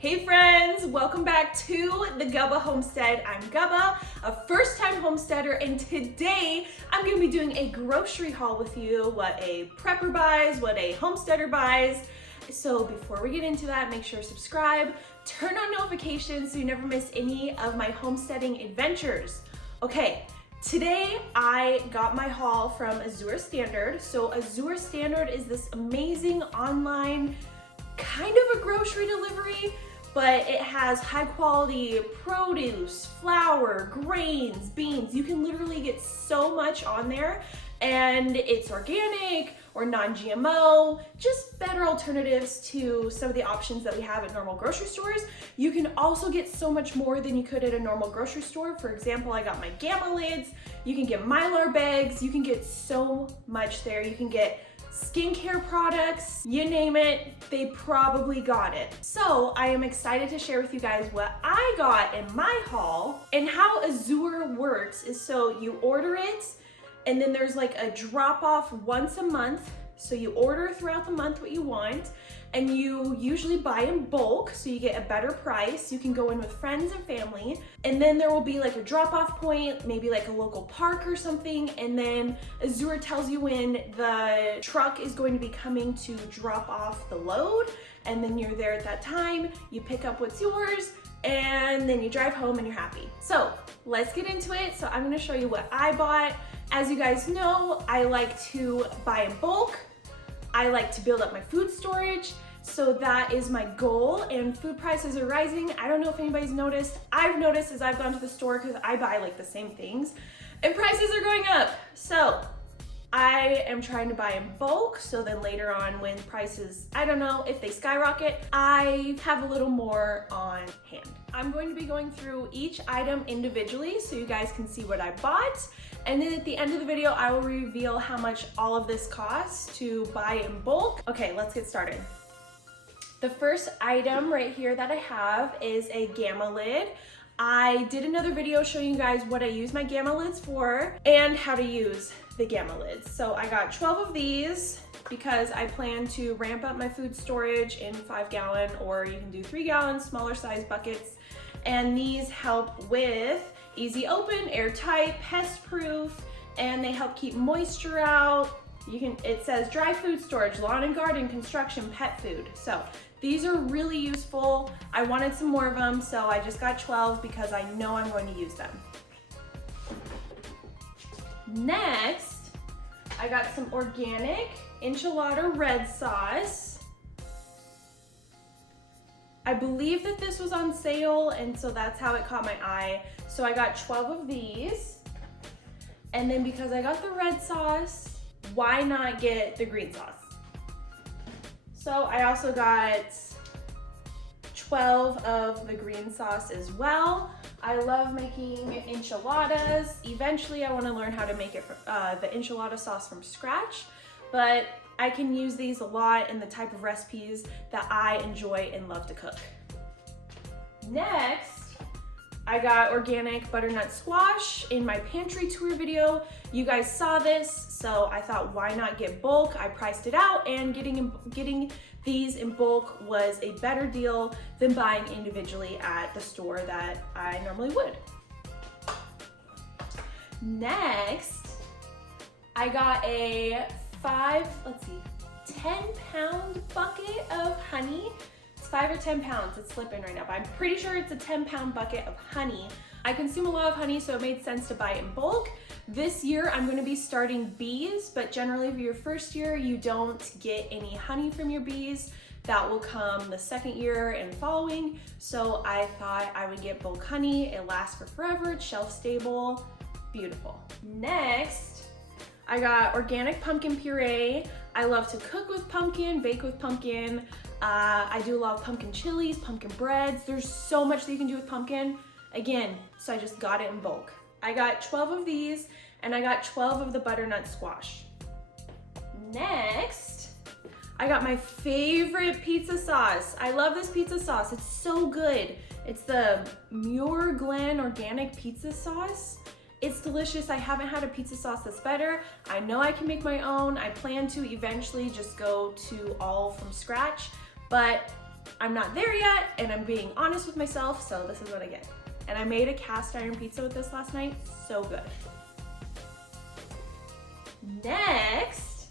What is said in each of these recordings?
Hey friends, welcome back to the Gubba Homestead. I'm Gubba, a first-time homesteader, and today I'm going to be doing a grocery haul with you, what a prepper buys, what a homesteader buys. So before we get into that, make sure to subscribe, turn on notifications so you never miss any of my homesteading adventures. Okay, today I got my haul from Azure Standard. So Azure Standard is this amazing online kind of a grocery delivery, but it has high quality produce, flour, grains, beans. You can literally get so much on there, and it's organic or non-GMO, just better alternatives to some of the options that we have at normal grocery stores. You can also get so much more than you could at a normal grocery store. For example, I got my gamma lids, you can get mylar bags, you can get so much there. You can get skincare products, you name it, they probably got it. So I am excited to share with you guys what I got in my haul. And how Azure works is, so you order it and then there's like a drop off once a month. So you order throughout the month what you want, and you usually buy in bulk, so you get a better price. You can go in with friends and family, and then there will be like a drop-off point, maybe like a local park or something, and then Azure tells you when the truck is going to be coming to drop off the load, and then you're there at that time, you pick up what's yours, and then you drive home and you're happy. So let's get into it. So I'm gonna show you what I bought. As you guys know, I like to buy in bulk. I like to build up my food storage, so that is my goal, and food prices are rising. I don't know if anybody's noticed. I've noticed as I've gone to the store, because I buy like the same things, and prices are going up. So I am trying to buy in bulk, so then later on when prices, I don't know, if they skyrocket, I have a little more on hand. I'm going to be going through each item individually so you guys can see what I bought. And then at the end of the video, I will reveal how much all of this costs to buy in bulk. Okay, let's get started. The first item right here that I have is a gamma lid. I did another video showing you guys what I use my gamma lids for and how to use the gamma lids. So I got 12 of these because I plan to ramp up my food storage in 5-gallon, or you can do 3-gallon, smaller size buckets. And these help with easy open, airtight, pest proof, and they help keep moisture out. It says dry food storage, lawn and garden, construction, pet food. So these are really useful. I wanted some more of them, so I just got 12 because I know I'm going to use them. Next, I got some organic Enchilada red sauce. I believe that this was on sale, and so that's how it caught my eye. So I got 12 of these. And then because I got the red sauce, why not get the green sauce? So I also got 12 of the green sauce as well. I love making enchiladas. Eventually I want to learn how to make it the enchilada sauce from scratch, but I can use these a lot in the type of recipes that I enjoy and love to cook. Next, I got organic butternut squash in my pantry tour video. You guys saw this, so I thought why not get bulk? I priced it out, and getting these in bulk was a better deal than buying individually at the store that I normally would. Next, I got a 10-pound bucket of honey. It's 5 or 10 pounds, it's slipping right now, but I'm pretty sure it's a 10-pound bucket of honey. I consume a lot of honey, so it made sense to buy it in bulk. This year, I'm gonna be starting bees, but generally for your first year, you don't get any honey from your bees. That will come the second year and following. So I thought I would get bulk honey. It lasts for forever, it's shelf stable, beautiful. Next, I got organic pumpkin puree. I love to cook with pumpkin, bake with pumpkin. I do a lot of pumpkin chilies, pumpkin breads. There's so much that you can do with pumpkin. Again, so I just got it in bulk. I got 12 of these, and I got 12 of the butternut squash. Next, I got my favorite pizza sauce. I love this pizza sauce, it's so good. It's the Muir Glen organic pizza sauce. It's delicious. I haven't had a pizza sauce that's better. I know I can make my own. I plan to eventually just go to all from scratch, but I'm not there yet, and I'm being honest with myself, so this is what I get. And I made a cast iron pizza with this last night, so good. Next,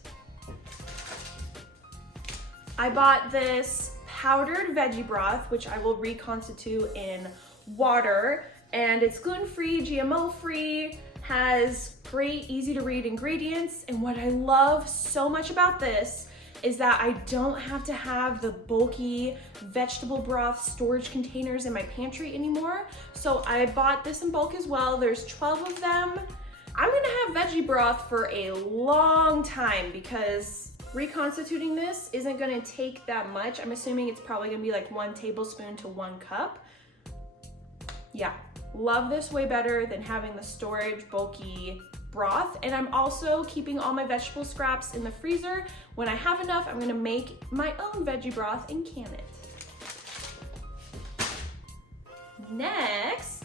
I bought this powdered veggie broth, which I will reconstitute in water, and it's gluten-free, GMO-free, has great, easy to read ingredients, and what I love so much about this is that I don't have to have the bulky vegetable broth storage containers in my pantry anymore. So I bought this in bulk as well. There's 12 of them. I'm gonna have veggie broth for a long time because reconstituting this isn't gonna take that much. I'm assuming it's probably gonna be like 1 tablespoon to 1 cup. Yeah, love this way better than having the storage bulky broth. And I'm also keeping all my vegetable scraps in the freezer. When I have enough, I'm gonna make my own veggie broth and can it. Next,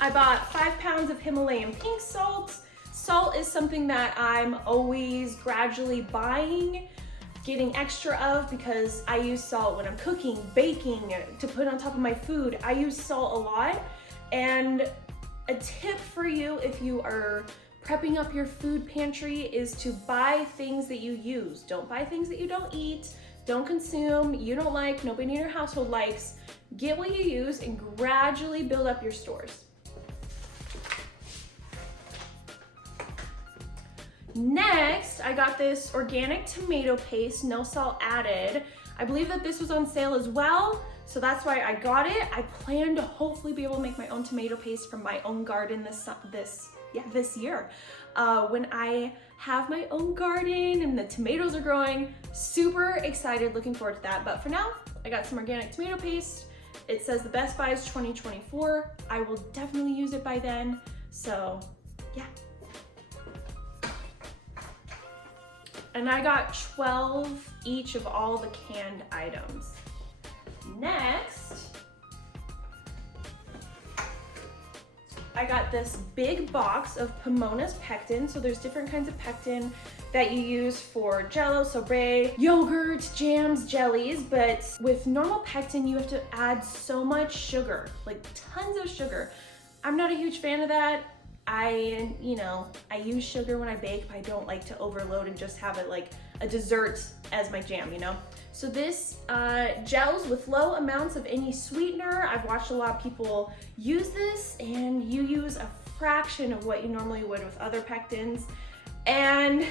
I bought 5 pounds of Himalayan pink salt. Salt is something that I'm always gradually buying, getting extra of, because I use salt when I'm cooking, baking, to put on top of my food. I use salt a lot. And a tip for you if you are prepping up your food pantry is to buy things that you use. Don't buy things that you don't eat, don't consume, you don't like, nobody in your household likes. Get what you use and gradually build up your stores. Next, I got this organic tomato paste, no salt added. I believe that this was on sale as well, so that's why I got it. I plan to hopefully be able to make my own tomato paste from my own garden this year. When I have my own garden and the tomatoes are growing, super excited, looking forward to that. But for now, I got some organic tomato paste. It says the best by is 2024. I will definitely use it by then, so yeah. And I got 12 each of all the canned items. Next, I got this big box of Pomona's Pectin. So there's different kinds of pectin that you use for jello, sorbet, yogurt, jams, jellies, but with normal pectin, you have to add so much sugar, like tons of sugar. I'm not a huge fan of that. I use sugar when I bake, but I don't like to overload and just have it like a dessert as my jam, you know? So this gels with low amounts of any sweetener. I've watched a lot of people use this, and you use a fraction of what you normally would with other pectins. And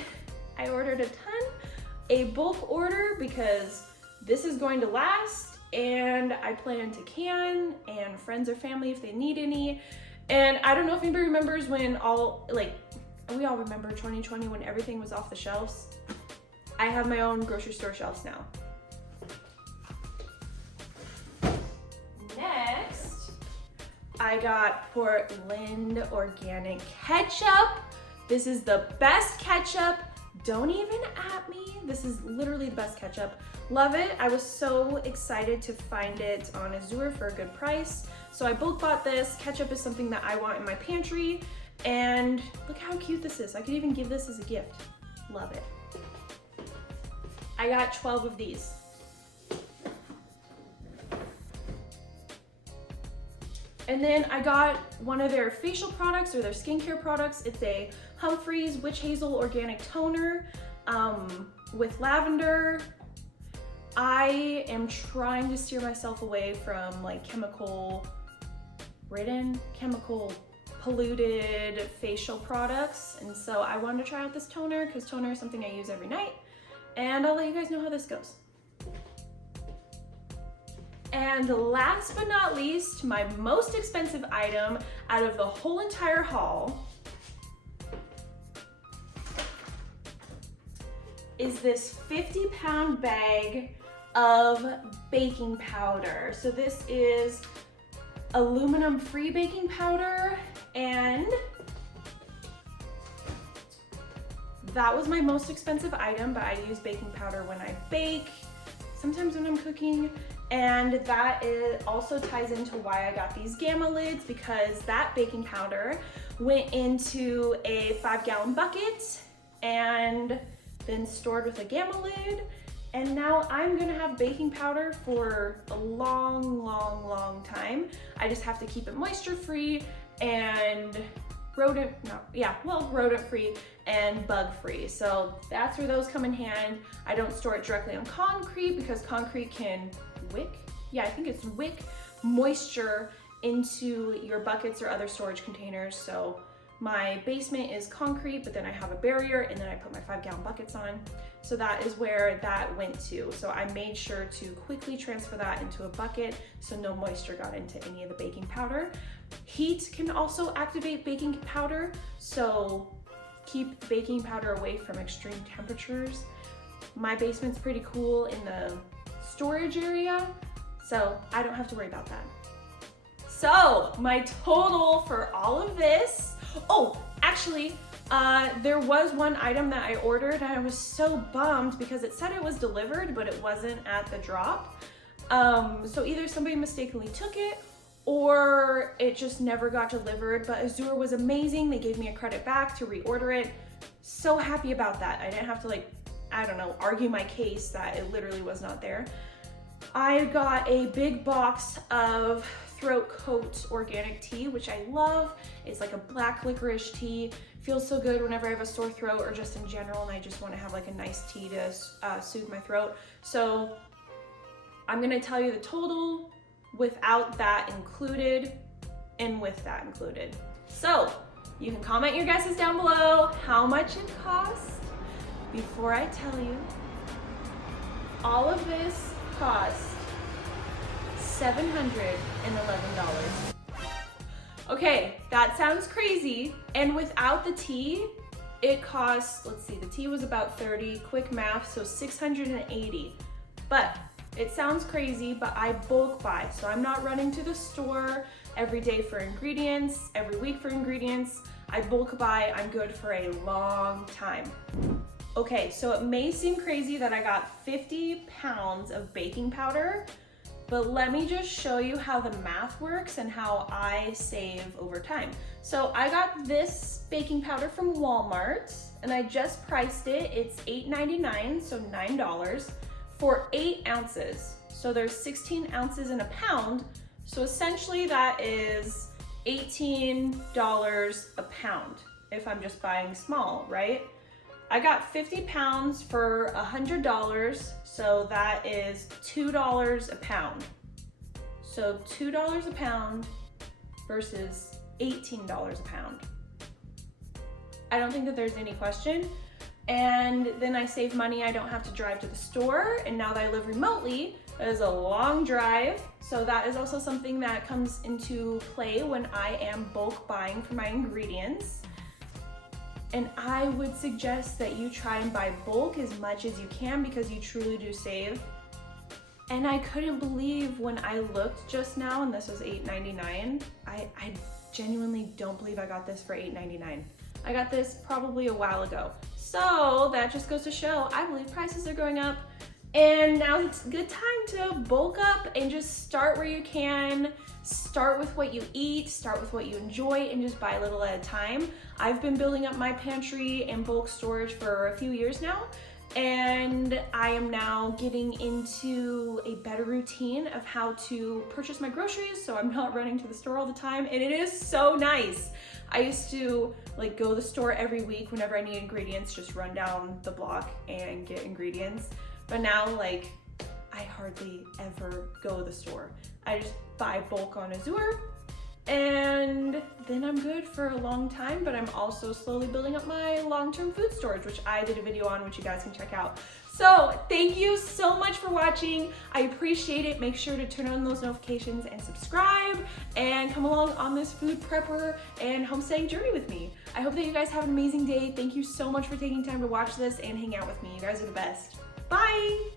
I ordered a ton, a bulk order, because this is going to last, and I plan to can, and friends or family if they need any. And I don't know if anybody remembers when we all remember 2020 when everything was off the shelves. I have my own grocery store shelves now. Next, I got Portland organic ketchup. This is the best ketchup. Don't even at me. This is literally the best ketchup. Love it. I was so excited to find it on Azure for a good price. So I bulk bought this. Ketchup is something that I want in my pantry. And look how cute this is. I could even give this as a gift. Love it. I got 12 of these. And then I got one of their facial products or their skincare products. It's a Humphreys Witch Hazel Organic Toner with lavender. I am trying to steer myself away from like chemical polluted facial products. And so I wanted to try out this toner because toner is something I use every night. And I'll let you guys know how this goes. And last but not least, my most expensive item out of the whole entire haul is this 50-pound bag of baking powder. So this is aluminum-free baking powder, and that was my most expensive item, but I use baking powder when I bake, sometimes when I'm cooking. And that also ties into why I got these gamma lids, because that baking powder went into a 5-gallon bucket and then stored with a gamma lid. And now I'm gonna have baking powder for a long time. I just have to keep it moisture free and rodent free and bug free. So that's where those come in hand. I don't store it directly on concrete because concrete can wick moisture into your buckets or other storage containers. So my basement is concrete, but then I have a barrier and then I put my 5-gallon buckets on. So that is where that went to. So I made sure to quickly transfer that into a bucket so no moisture got into any of the baking powder. Heat can also activate baking powder, so keep baking powder away from extreme temperatures. My basement's pretty cool in the storage area, so I don't have to worry about that. So my total for all of this, actually, there was one item that I ordered and I was so bummed because it said it was delivered, but it wasn't at the drop. So either somebody mistakenly took it or it just never got delivered, but Azure was amazing. They gave me a credit back to reorder it. So happy about that. I didn't have to argue my case that it literally was not there. I got a big box of Throat Coat organic tea, which I love. It's like a black licorice tea. Feels so good whenever I have a sore throat or just in general and I just want to have like a nice tea to soothe my throat. So I'm gonna tell you the total without that included and with that included. So you can comment your guesses down below how much it cost. Before I tell you, all of this cost $711. Okay, that sounds crazy. And without the tea, it cost, let's see, the tea was about 30, quick math, so 680. But it sounds crazy, but I bulk buy. So I'm not running to the store every day for ingredients, every week for ingredients. I bulk buy, I'm good for a long time. Okay, so it may seem crazy that I got 50 pounds of baking powder, but let me just show you how the math works and how I save over time. So I got this baking powder from Walmart and I just priced it. It's $8.99, so $9 for 8 ounces. So there's 16 ounces in a pound. So essentially that is $18 a pound if I'm just buying small, right? I got 50 pounds for $100, so that is $2 a pound. So $2 a pound versus $18 a pound. I don't think that there's any question. And then I save money, I don't have to drive to the store. And now that I live remotely, it is a long drive. So that is also something that comes into play when I am bulk buying for my ingredients. And I would suggest that you try and buy bulk as much as you can because you truly do save. And I couldn't believe when I looked just now and this was $8.99. I genuinely don't believe I got this for $8.99. I got this probably a while ago. So that just goes to show, I believe prices are going up. And now it's a good time to bulk up and just start where you can. Start with what you eat, start with what you enjoy, and just buy a little at a time. I've been building up my pantry and bulk storage for a few years now, and I am now getting into a better routine of how to purchase my groceries so I'm not running to the store all the time, and it is so nice. I used to go to the store every week whenever I need ingredients, just run down the block and get ingredients, but now I hardly ever go to the store. I just buy bulk on Azure and then I'm good for a long time, but I'm also slowly building up my long-term food storage, which I did a video on, which you guys can check out. So thank you so much for watching. I appreciate it. Make sure to turn on those notifications and subscribe and come along on this food prepper and homesteading journey with me. I hope that you guys have an amazing day. Thank you so much for taking time to watch this and hang out with me. You guys are the best. Bye.